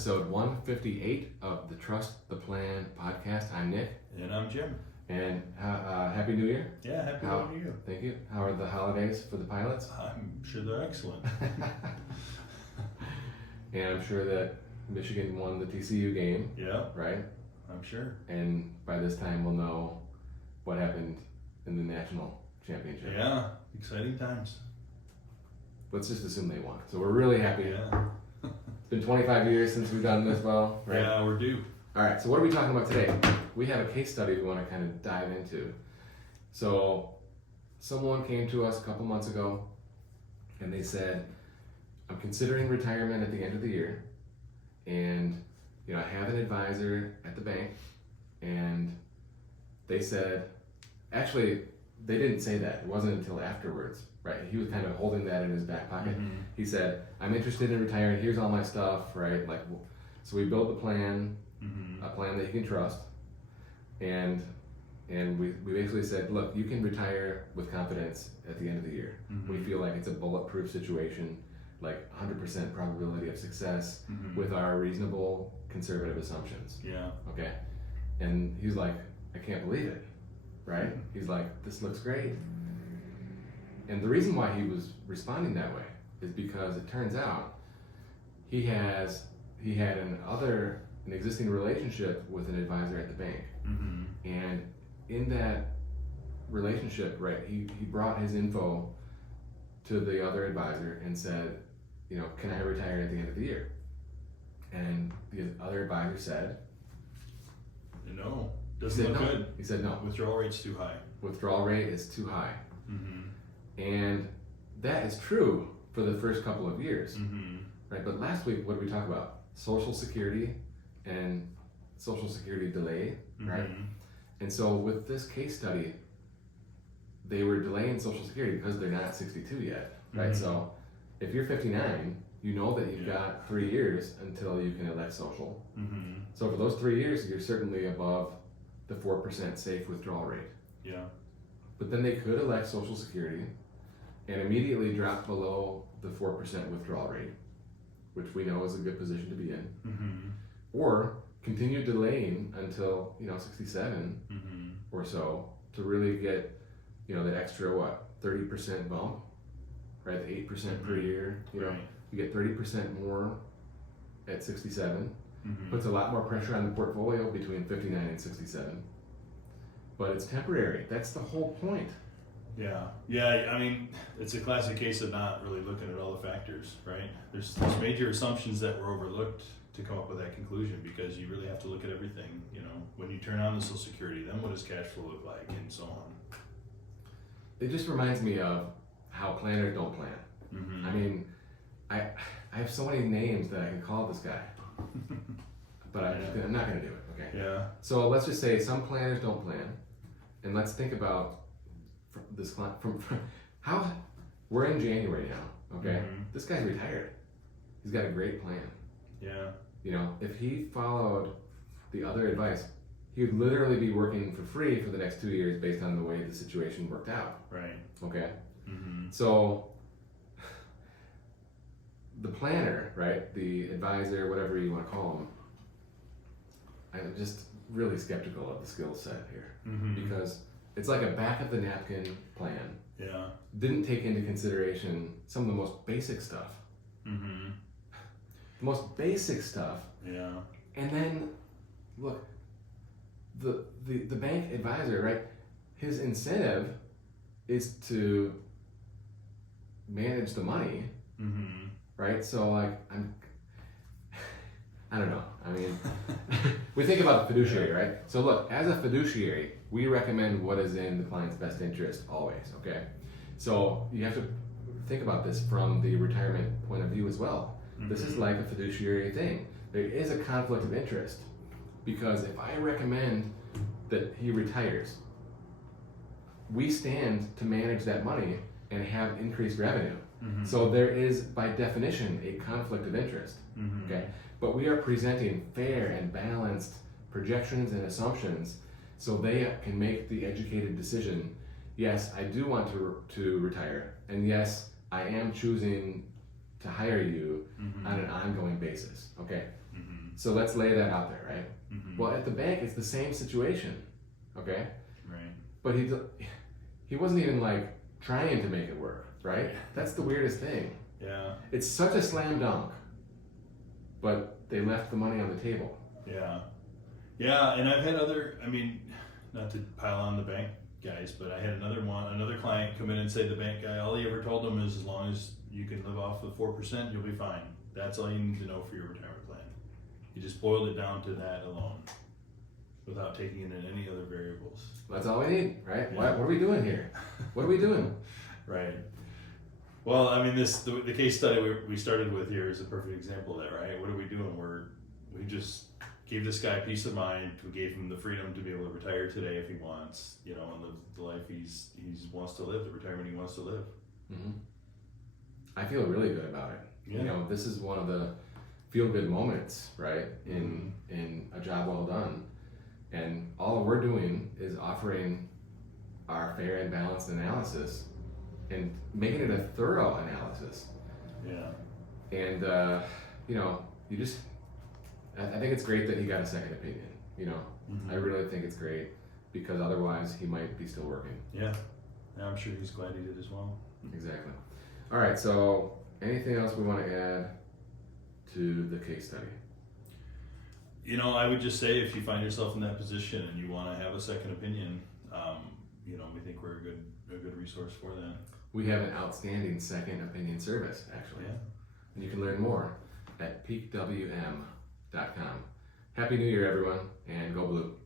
episode 158 of the Trust the Plan podcast. I'm Nick. And I'm Jim. And Happy New Year. Yeah, Happy New Year. Thank you. How are the holidays for the pilots? I'm sure they're excellent. And I'm sure that Michigan won the TCU game. Yeah. Right? I'm sure. And by this time we'll know what happened in the national championship. Yeah, exciting times. Let's just assume they won. So we're really happy. Yeah. It's been 25 years since we've done this well, right? Yeah, we're due. All right, so what are we talking about today? We have a case study we want to kind of dive into. So someone came to us a couple months ago and they said, I'm considering retirement at the end of the year, and I have an advisor at the bank, and they said, actually they didn't say that. It wasn't until afterwards, right? He was kind of holding that in his back pocket. Mm-hmm. He said, I'm interested in retiring, here's all my stuff, right? So we built the plan, a plan that you can trust, and we basically said, look, you can retire with confidence at the end of the year. We feel like it's a bulletproof situation, like 100% probability of success with our reasonable conservative assumptions. Yeah. Okay. And he's like, I can't believe it, right? He's like, this looks great. And the reason why he was responding that way is because it turns out he had an existing relationship with an advisor at the bank. And in that relationship, right, he brought his info to the other advisor and said, can I retire at the end of the year? And the other advisor said, no, doesn't look good. He said no. Withdrawal rate's too high. Withdrawal rate is too high. And that is true for the first couple of years, right? But last week, what did we talk about? Social Security and Social Security delay, right? And so with this case study, they were delaying Social Security because they're not 62 yet, right? So if you're 59, you know that you've got 3 years until you can elect Social. So for those 3 years, you're certainly above the 4% safe withdrawal rate. Yeah. But then they could elect Social Security and immediately drop below the 4% withdrawal rate, which we know is a good position to be in, or continue delaying until 67 or so to really get that extra 30% bump, right? The 8% per year, right. You get 30% more at 67. Puts a lot more pressure on the portfolio between 59 and 67, but it's temporary. That's the whole point. Yeah. I mean, it's a classic case of not really looking at all the factors, right? There's major assumptions that were overlooked to come up with that conclusion, because you really have to look at everything. When you turn on the Social Security, then what does cash flow look like, and so on. It just reminds me of how planners don't plan. I mean, I have so many names that I can call this guy, but I'm not going to do it. Okay. Yeah. So let's just say some planners don't plan, and let's think about this client from how we're in January now. Okay. This guy's retired. He's got a great plan. Yeah. If he followed the other advice, he would literally be working for free for the next 2 years based on the way the situation worked out. Right. Okay. So the planner, right, the advisor, whatever you want to call him, I'm just really skeptical of the skill set here, because it's like a back of the napkin plan. Yeah. Didn't take into consideration some of the most basic stuff. The most basic stuff. Yeah. And then, look, the bank advisor, right, his incentive is to manage the money, right? So I don't know. I mean, we think about the fiduciary, right? So look, as a fiduciary, we recommend what is in the client's best interest always, okay? So you have to think about this from the retirement point of view as well. This is like a fiduciary thing. There is a conflict of interest, because if I recommend that he retires, we stand to manage that money and have increased revenue. So there is, by definition, a conflict of interest, okay? But we are presenting fair and balanced projections and assumptions so they can make the educated decision. Yes, I do want to retire, and yes, I am choosing to hire you on an ongoing basis, okay? So let's lay that out there, right? Mm-hmm. Well, at the bank, it's the same situation, okay? Right. But he wasn't even like trying to make it work, right? That's the weirdest thing. Yeah. It's such a slam dunk, but they left the money on the table. Yeah. Yeah, and I've had other, I mean, not to pile on the bank guys, but I had another client come in and say the bank guy, all he ever told them is as long as you can live off of 4%, you'll be fine. That's all you need to know for your retirement plan. He just boiled it down to that alone without taking in any other variables. That's all we need, right? Yeah. What are we doing here? What are we doing? Right. Well, I mean, the case study we started with here is a perfect example of that, right? What are we doing? We just gave this guy peace of mind. We gave him the freedom to be able to retire today if he wants, and live the life he wants to live, the retirement he wants to live. Mm-hmm. I feel really good about it. Yeah. This is one of the feel-good moments, right? In a job well done, and all we're doing is offering our fair and balanced analysis and making it a thorough analysis. Yeah. And I think it's great that he got a second opinion. Mm-hmm. I really think it's great because otherwise he might be still working. Yeah. I'm sure he's glad he did as well. Exactly. All right. So anything else we want to add to the case study? I would just say if you find yourself in that position and you want to have a second opinion, we think we're a good resource for that. We have an outstanding second opinion service, actually. Yeah. And you can learn more at peakwm.com. Happy New Year, everyone, and go blue.